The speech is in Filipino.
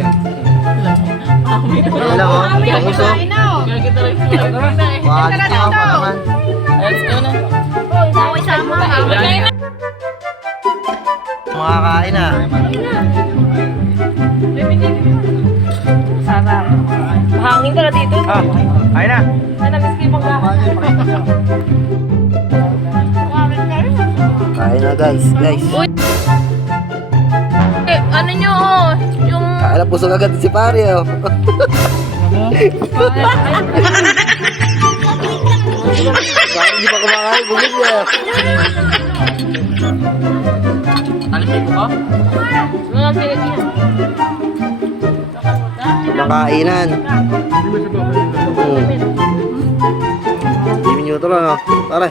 yan. Alam mo, ang gusto. Wag ka pa naman. Let's go na. Daway sama. Makakain na. Sarap. Mahangin ka na dito. Ah, kain na. Namiss ko yung magkakain. Kain na guys. Uy! Eh, ano nyo oh? Yung... Kain na pusog agad si pare oh. Bakit hindi pa kumakain? Bugis niya. Alipin ko? Mga pinagyan. Makainan. 3 minuto lang oh. Pare.